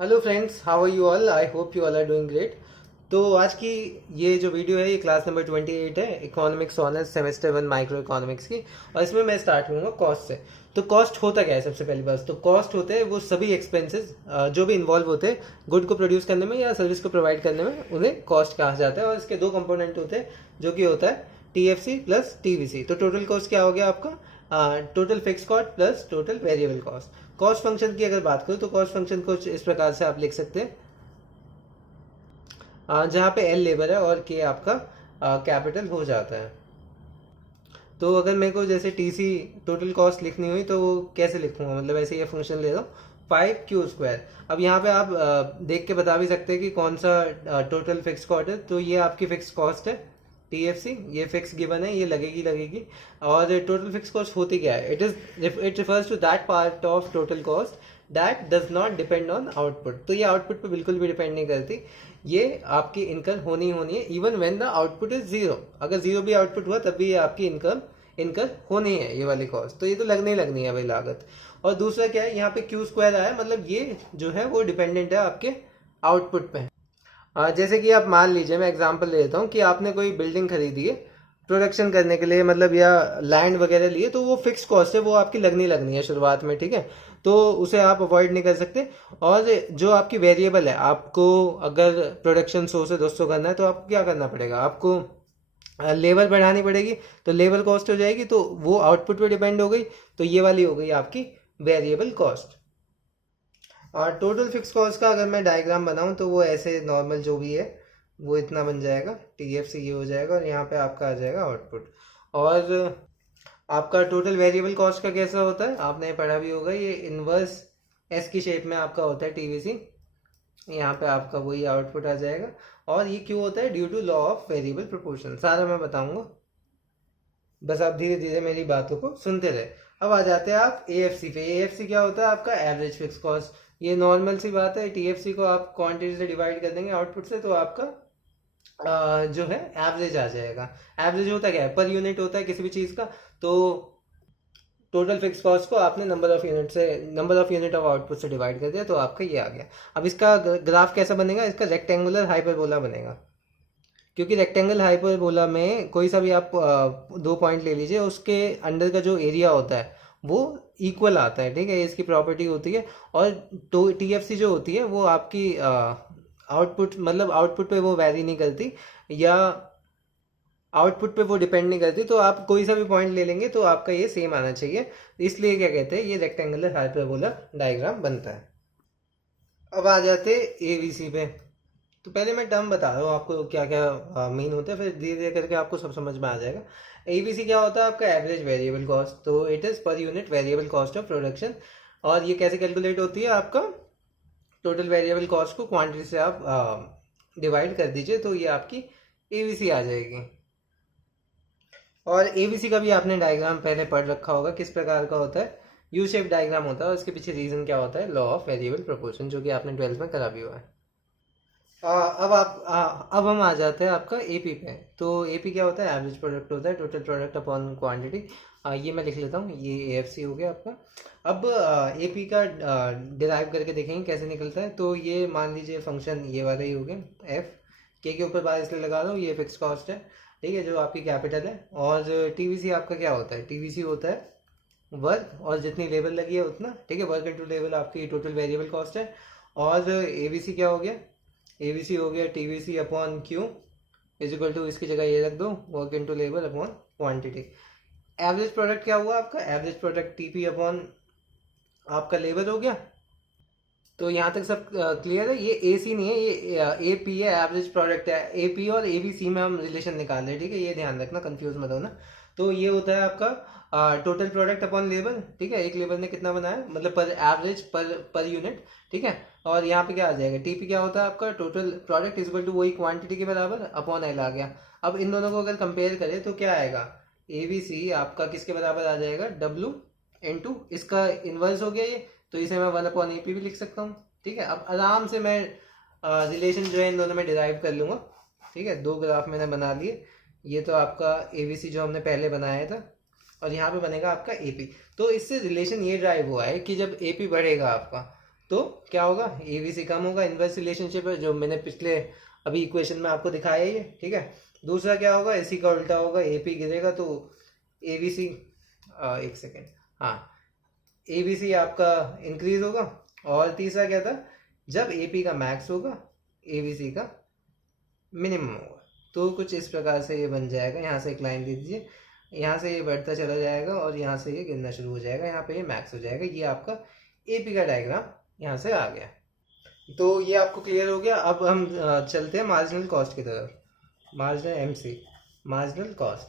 Hello friends, how are you all? I hope you all are doing great. तो आज की ये जो वीडियो है ये क्लास नंबर 28 है, economics honours semester 1 micro economics की। और इसमें मैं स्टार्ट करूँगा कॉस्ट से। तो कॉस्ट होता क्या है? सबसे पहली बात तो कॉस्ट होते हैं वो सभी एक्सपेंसेस जो भी इन्वॉल्व होते हैं गुड को प्रोड्यूस करने में या सर्विस को प्रोवाइड करने में, उन्हें कॉस्ट कहा जाता है। और इसके दो कंपोनेंट होते हैं जो कि होता है टीएफसी प्लस टीवीसी। तो टोटल कॉस्ट क्या हो गया आपका? Total fix cost plus total variable cost. Cost function की अगर बात करूँ तो कॉस्ट फंक्शन कुछ इस प्रकार से आप लिख सकते हैं, जहाँ पे एल लेबर है और के आपका कैपिटल हो जाता है। तो अगर मेरे को जैसे टीसी टोटल कॉस्ट लिखनी हुई तो वो कैसे लिखूंगा? मतलब ऐसे ये फंक्शन ले लो 5Q²। अब यहाँ पे आप देख के बता भी सकते हैं कि कौन सा टोटल फिक्स कॉस्ट है। तो ये आपकी फिक्स कॉस्ट है टीएफसी, ये फिक्स गिवन है, ये लगेगी। और टोटल फिक्स कॉस्ट होती क्या है? It refers to that part of total cost that does not depend on output. तो ये आउटपुट पे बिल्कुल भी डिपेंड नहीं करती, ये आपकी इनकम होनी है even when the output is zero. अगर जीरो भी आउटपुट हुआ तब भी ये आपकी इनकम इनकम होनी है, ये वाली कॉस्ट। तो ये तो लगनी लगनी है भाई लागत। और दूसरा क्या है, यहाँ पे Q² आया, मतलब ये जो है वो डिपेंडेंट है आपके आउटपुट पे। जैसे कि आप मान लीजिए, मैं एग्जांपल ले लेता हूँ कि आपने कोई बिल्डिंग खरीदी है प्रोडक्शन करने के लिए, मतलब या लैंड वगैरह लिए, तो वो फिक्स कॉस्ट है, वो आपकी लगनी लगनी है शुरुआत में, ठीक है। तो उसे आप अवॉइड नहीं कर सकते। और जो आपकी वेरिएबल है, आपको अगर प्रोडक्शन 100 से 200 करना है तो आपको क्या करना पड़ेगा? आपको लेबर बढ़ानी पड़ेगी, तो लेबर कॉस्ट हो जाएगी, तो वो आउटपुट पे डिपेंड हो गई। तो ये वाली हो गई आपकी वेरिएबल कॉस्ट। और टोटल फिक्स कॉस्ट का अगर मैं डायग्राम बनाऊं तो वो ऐसे नॉर्मल जो भी है वो इतना बन जाएगा, टीएफसी ये हो जाएगा, और यहाँ पे आपका आ जाएगा आउटपुट। और आपका टोटल वेरिएबल कॉस्ट का कैसा होता है आपने पढ़ा भी होगा, ये इनवर्स एस की शेप में आपका होता है टीवीसी। यहाँ पे आपका वही आउटपुट आ जाएगा। और ये क्यों होता है? Due to law of variable proportion. सारा मैं बताऊंगा, बस आप धीरे धीरे मेरी बातों को सुनते रहे। अब आ जाते हैं आप एएफसी पे। एएफसी क्या होता है? आपका एवरेज फिक्स कॉस्ट। ये नॉर्मल सी बात है, टीएफसी को आप क्वांटिटी से डिवाइड कर देंगे आउटपुट से, तो आपका जो है एवरेज आ जाएगा। एवरेज होता क्या है? पर यूनिट होता है किसी भी चीज़ का। तो टोटल फिक्स कॉस्ट को आपने number of unit of output से डिवाइड कर दिया, तो आपका ये आ गया। अब इसका ग्राफ कैसा बनेगा? इसका रेक्टेंगुलर हाइपरबोला बनेगा, क्योंकि रेक्टेंगल हाइपरबोला में कोई सा भी आप दो पॉइंट ले लीजिए, उसके अंडर का जो एरिया होता है वो इक्वल आता है, ठीक है। इसकी प्रॉपर्टी होती है। और तो टीएफसी जो होती है वो आपकी आउटपुट, मतलब आउटपुट पे वो वैरी नहीं करती, या आउटपुट पे वो डिपेंड नहीं करती। तो आप कोई सा भी पॉइंट ले लेंगे तो आपका ये सेम आना चाहिए। इसलिए क्या कहते हैं, ये रेक्टेंगुलर हाइपरबोला डायग्राम बनता है। अब आ जाते एवीसी पे। तो पहले मैं टर्म बता रहा हूँ आपको क्या क्या मीन होता है, फिर धीरे धीरे करके आपको सब समझ में आ जाएगा। एबीसी क्या होता है? आपका एवरेज वेरिएबल कॉस्ट। तो it is per unit variable cost of production. और ये कैसे कैलकुलेट होती है? आपका टोटल वेरिएबल कॉस्ट को क्वांटिटी से आप डिवाइड कर दीजिए, तो ये आपकी एबीसी आ जाएगी। और एबीसी का भी आपने डायग्राम पहले पढ़ रखा होगा, किस प्रकार का होता है। यू शेप डायग्राम होता है, और इसके पीछे रीजन क्या होता है? लॉ ऑफ वेरिएबल प्रोपोर्शन, जो कि आपने 12th में करा भी हुआ है। अब हम आ जाते हैं आपका एपी पे। तो एपी क्या होता है? एवरेज प्रोडक्ट होता है, टोटल प्रोडक्ट अपॉन क्वांटिटी। ये मैं लिख लेता हूँ, ये एएफसी हो गया आपका। अब एपी का डिराइव करके देखेंगे कैसे निकलता है। तो ये मान लीजिए फंक्शन ये वाला ही हो गया, एफ के ऊपर बार इसलिए लगा दो, ये फिक्स कॉस्ट है, ठीक है, जो आपकी कैपिटल है। और टीवीसी आपका क्या होता है? टीवीसी होता है वर्क, और जितनी लेबर लगी है उतना, ठीक है। वर्क इंटू लेबर आपकी टोटल वेरिएबल कॉस्ट है। और एबीसी क्या हो गया? एबीसी हो गया TVC upon Q is equal to, इसकी जगह ये रख दो, work into labour upon quantity. Average product क्या हुआ आपका? एवरेज प्रोडक्ट टीपी अपॉन आपका लेबर हो गया। तो यहाँ तक सब क्लियर है? ये ए सी नहीं है, ये ए पी है, एवरेज प्रोडक्ट है। ए पी और ए बी सी में हम रिलेशन निकाल रहे हैं, ठीक है, ये ध्यान रखना, कंफ्यूज मत होना। तो ये होता है आपका टोटल प्रोडक्ट अपॉन लेबर, ठीक है। एक लेबर ने कितना बनाया, मतलब पर एवरेज पर यूनिट, ठीक है। और यहाँ पे क्या आ जाएगा? टीपी क्या होता है आपका? Total product is equal to वही क्वांटिटी के बराबर अपॉन एल आ गया। अब इन दोनों को अगर कंपेयर करें तो क्या आएगा? ए बी सी आपका किसके बराबर आ जाएगा? डब्ल्यू इंटू इसका इनवर्स हो गया ये, तो इसे मैं 1 अपॉन ए पी भी लिख सकता हूँ, ठीक है। अब आराम से मैं रिलेशन जो है इन दोनों में डिराइव कर लूँगा, ठीक है। दो ग्राफ मैंने बना लिए, ये तो आपका एबीसी जो हमने पहले बनाया था, और यहाँ पे बनेगा आपका एपी। तो इससे रिलेशन ये ड्राइव हुआ है कि जब एपी बढ़ेगा आपका, तो क्या होगा, ए बी सी कम होगा, इनवर्स रिलेशनशिप है जो मैंने पिछले अभी इक्वेशन में आपको दिखाया ही है, ठीक है। दूसरा क्या होगा, इसी का उल्टा होगा, ए पी गिरेगा तो ए बी सी, एक सेकेंड, हाँ, ए बी सी आपका इंक्रीज होगा। और तीसरा क्या था, जब ए पी का मैक्स होगा ए बी सी का मिनिमम होगा। तो कुछ इस प्रकार से ये बन जाएगा। यहाँ से एक लाइन दे दीजिए, यहाँ से ये बढ़ता चला जाएगा और यहाँ से ये गिरना शुरू हो जाएगा, यहाँ पे ये मैक्स हो जाएगा। ये आपका ए पी का डायग्राम यहाँ से आ गया। तो ये आपको क्लियर हो गया। अब हम चलते हैं मार्जिनल कॉस्ट की तरफ। Marginal M C, marginal cost,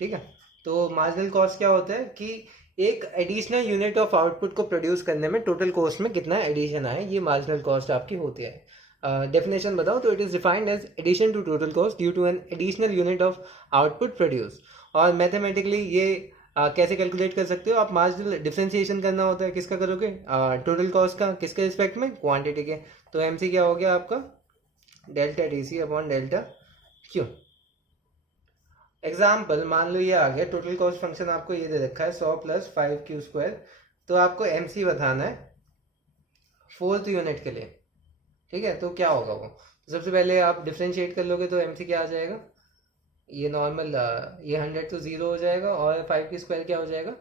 ठीक है। तो मार्जिनल कॉस्ट क्या होता है कि एक एडिशनल यूनिट ऑफ आउटपुट को प्रोड्यूस करने में टोटल कॉस्ट में कितना एडिशन आए, ये मार्जिनल कॉस्ट आपकी होती है। डेफिनेशन बताओ तो it is defined as addition to total cost due to an additional unit of output produce. और मैथमेटिकली ये कैसे कैलकुलेट कर सकते हो आप, मार्जिनल डिफरेंशिएशन करना होता है, किसका करोगे, टोटल कॉस्ट का, किसके रिस्पेक्ट में, क्वांटिटी के। तो एम सी क्या हो गया आपका, delta D C upon delta Q. Example मान लो ये आ गया, टोटल कॉस्ट फंक्शन आपको ये दे रखा है 100 + 5q²। तो आपको एम सी बताना है फोर्थ यूनिट के लिए, ठीक है। तो क्या होगा वो, सबसे पहले आप डिफ्रेंशिएट कर लोगे तो एम सी क्या आ जाएगा, ये नॉर्मल, ये 100 तो 0 हो जाएगा और 5q² क्या हो जाएगा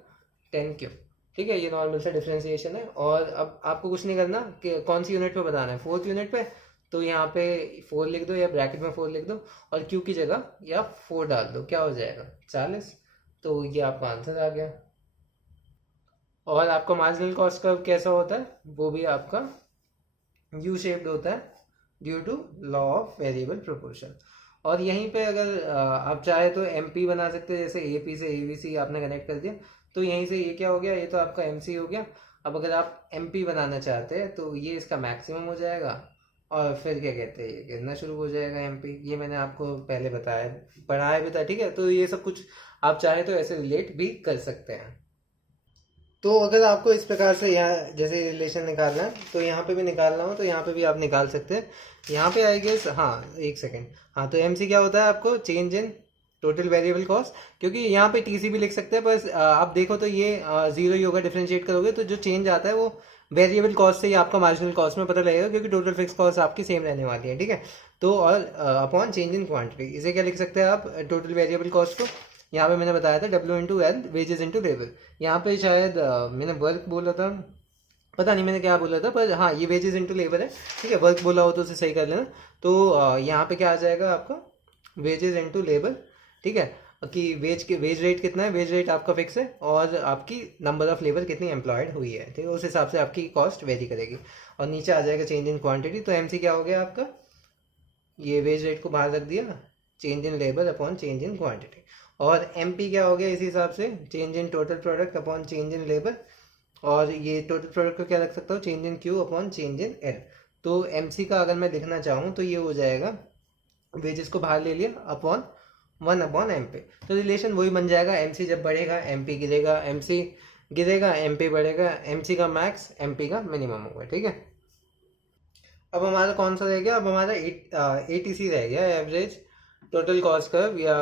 10q, ठीक है। ये नॉर्मल सा डिफ्रेंशिएशन है। और अब आपको कुछ नहीं करना कि कौन सी यूनिट पे बताना है, फोर्थ यूनिट पे। तो यहाँ पे 4 लिख दो या ब्रैकेट में 4 लिख दो और q की जगह या 4 डाल दो, क्या हो जाएगा 40। तो ये आपका आंसर आ गया। और आपका मार्जिनल कॉस्ट कर्व कैसा होता है, वो भी आपका यू शेप्ड होता है due to law of variable proportion. और यहीं पे अगर आप चाहे तो एम पी बना सकते हैं, जैसे ए पी से ए बी सी आपने कनेक्ट कर दिया तो यहीं से ये क्या हो गया, ये तो आपका एम सी हो गया। अब अगर आप एम पी बनाना चाहते हैं तो ये इसका मैक्सिमम हो जाएगा और फिर क्या कहते हैं, ये गिरना शुरू हो जाएगा एम पी। ये मैंने आपको पहले बताया, पढ़ाया भी था, ठीक है। तो ये सब कुछ आप चाहे तो ऐसे रिलेट भी कर सकते हैं। तो अगर आपको इस प्रकार से यहाँ जैसे रिलेशन निकालना है तो यहाँ पे भी निकालना हो तो यहाँ पे भी आप निकाल सकते हैं। यहाँ पे आई गेस, हाँ एक सेकेंड, हाँ तो एम सी क्या होता है आपको, change in total variable cost. क्योंकि यहाँ पे टी सी भी लिख सकते हैं, बस आप देखो तो ये जीरो ही होगा, डिफ्रेंशिएट करोगे तो जो चेंज आता है वो वेरिएबल कॉस्ट से ही आपका मार्जिनल कॉस्ट में पता लगेगा, क्योंकि टोटल फिक्स कॉस्ट आपकी सेम रहने वाली है, ठीक है। तो और अपॉन चेंज इन क्वांटिटी, इसे क्या लिख सकते हैं आप, टोटल वेरिएबल कॉस्ट को। यहाँ पे मैंने बताया था W/L, वेजेस इंटू लेबर। यहाँ पे शायद मैंने वर्क बोला था, पता नहीं मैंने क्या बोला था, पर हाँ ये वेजेस इंटू लेबर है, ठीक है। वर्क बोला हो तो उसे सही कर लेना। तो यहाँ पे क्या आ जाएगा आपका, वेजेस इंटू लेबर, ठीक है। कि वेज रेट कितना है, वेज रेट आपका फिक्स है और आपकी नंबर ऑफ लेबर कितनी एम्प्लॉयड हुई है, ठीक है, उस हिसाब से आपकी कॉस्ट वेरी करेगी। और नीचे आ जाएगा चेंज इन क्वांटिटी। तो एमसी क्या हो गया आपका, ये वेज रेट को बाहर रख दिया, change in labour upon change in quantity. और एम पी क्या हो गया इसी हिसाब से, change in total product upon change in labour. और ये टोटल प्रोडक्ट को क्या रख सकता हूँ, change in Q upon change in L. तो एम सी का अगर मैं लिखना चाहूँ तो ये हो जाएगा, वेजेस को बाहर ले लिया अपॉन 1/m पे। तो रिलेशन वही बन जाएगा, एम सी जब बढ़ेगा एम पी गिरेगा, एम सी गिरेगा एम पी बढ़ेगा, एम सी का मैक्स एम पी का मिनिमम होगा, ठीक है। अब हमारा कौन सा रह गया, अब हमारा ए टी सी रह गया, एवरेज टोटल कॉस्ट कर्व या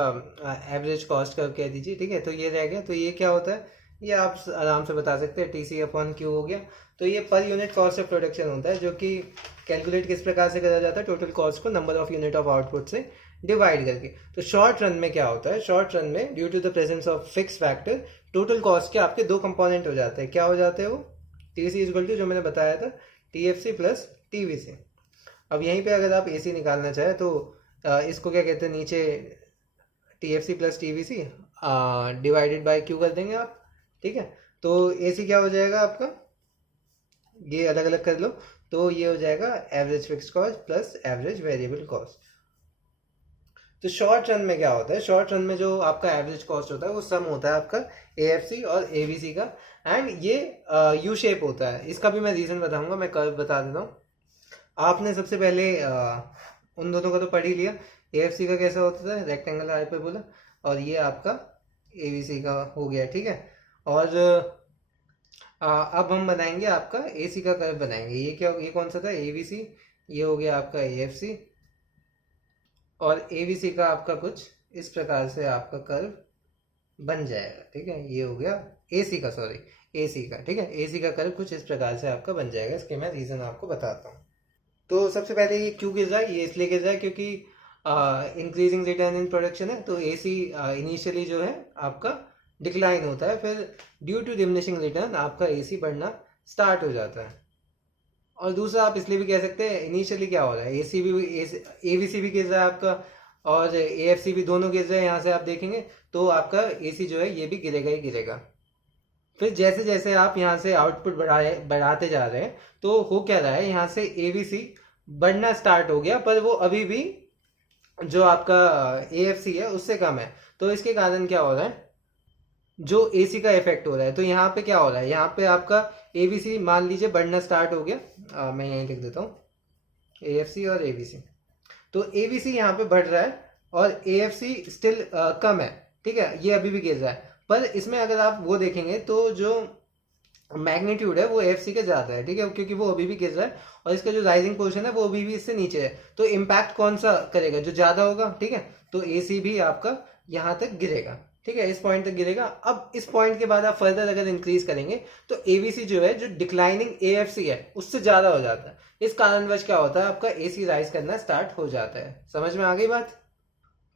एवरेज कॉस्ट कर्व कह दीजिए, ठीक है। तो ये रह गया। तो ये क्या होता है, ये आप आराम से बता सकते हैं, टी सी अपॉन क्यू हो गया। तो ये per unit cost of production होता है, जो कि कैलकुलेट किस प्रकार से करा जाता है, टोटल कॉस्ट को number of unit of output से डिवाइड करके। तो शॉर्ट रन में क्या होता है, शॉर्ट रन में due to the presence of fix factor total cost के आपके दो कंपोनेंट हो जाते हैं। क्या हो जाते हैं वो, टी सी इक्वल टू जो मैंने बताया था T F C plus T V C. अब यहीं पे अगर आप ए सी निकालना चाहे तो इसको क्या कहते हैं, नीचे T F C plus T V C divided by Q कर देंगे आप, ठीक है। तो ए सी क्या हो जाएगा आपका, ये अलग अलग कर लो, तो ये हो जाएगा average fix cost plus average variable cost. तो शॉर्ट रन में क्या होता है, शॉर्ट रन में जो आपका एवरेज कॉस्ट होता है वो सम होता है आपका ए एफ सी और ए बी सी का, एंड ये यू शेप होता है। इसका भी मैं रीज़न बताऊंगा, मैं कर्व बता देता हूँ। आपने सबसे पहले उन दोनों का तो पढ़ ही लिया, ए एफ सी का कैसा होता है, रेक्टेंगल हाइपरबोला, और ये आपका ए बी सी का हो गया, ठीक है। और अब हम बनाएंगे आपका ए सी का कर्व बनाएंगे। ये क्या, ये कौन सा था, ए बी सी, ये हो गया आपका ए एफ सी, और ए बी सी का आपका कुछ इस प्रकार से आपका कर्व बन जाएगा, ठीक है। ये हो गया ए सी का, सॉरी एसी का, ठीक है। एसी का कर्व कुछ इस प्रकार से आपका बन जाएगा। इसके मैं रीज़न आपको बताता हूँ। तो सबसे पहले ये क्यों गिर रहा है, ये इसलिए गिर रहा है क्योंकि इंक्रीजिंग रिटर्न इन प्रोडक्शन है, तो एसी इनिशियली जो है आपका डिक्लाइन होता है, फिर ड्यू टू डिमिनिशिंग रिटर्न आपका एसी बढ़ना स्टार्ट हो जाता है। और दूसरा आप इसलिए भी कह सकते हैं इनिशियली क्या हो रहा है, एसी भी एवीसी भी गिर रहा है आपका, और एएफसी भी, दोनों गिर रहे हैं। यहाँ से आप देखेंगे तो आपका एसी जो है ये भी गिरेगा ही गिरेगा। फिर जैसे जैसे आप यहाँ से आउटपुट बढ़ाते जा रहे हैं तो हो क्या रहा है, यहाँ से एवीसी बढ़ना स्टार्ट हो गया, पर वो अभी भी जो आपका एएफसी है उससे कम है। तो इसके कारण क्या हो रहा है, जो एसी का इफेक्ट हो रहा है। तो यहाँ पे क्या हो रहा है, यहाँ पे आपका एवीसी मान लीजिए बढ़ना स्टार्ट हो गया, मैं यहीं लिख देता हूँ एएफसी और एवीसी। तो एवीसी यहाँ पे बढ़ रहा है और एएफसी स्टिल कम है, ठीक है, ये अभी भी गिर रहा है। पर इसमें अगर आप वो देखेंगे तो जो मैग्नीट्यूड है वो एएफसी के ज़्यादा है, ठीक है, क्योंकि वो अभी भी गिर रहा है और इसका जो राइजिंग पोर्शन है वो अभी भी इससे नीचे है। तो इम्पैक्ट कौन सा करेगा, जो ज़्यादा होगा, ठीक है। तो एसी भी आपका यहाँ तक गिरेगा, ठीक है, इस पॉइंट तक गिरेगा। अब इस पॉइंट के बाद आप फर्दर अगर इंक्रीज करेंगे तो एवीसी जो है, जो डिक्लाइनिंग एएफसी है, उससे ज़्यादा हो जाता है। इस कारणवश क्या होता है, आपका एसी राइज करना स्टार्ट हो जाता है। समझ में आ गई बात।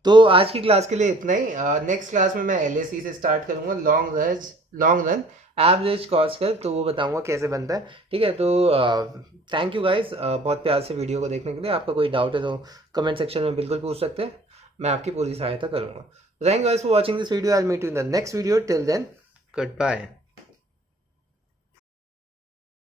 तो आज की क्लास के लिए इतना ही। नेक्स्ट क्लास में मैं एलएसी से स्टार्ट करूंगा, लॉन्ग रन एवरेज कॉस्ट कर, तो वो बताऊंगा कैसे बनता है, ठीक है। तो थैंक यू गाइस, बहुत प्यार से वीडियो को देखने के लिए। आपका कोई डाउट है तो कमेंट सेक्शन में बिल्कुल पूछ सकते हैं, मैं आपकी पूरी सहायता करूंगा। Thank you guys for watching this video. I will meet you in the next video. Till then, good bye.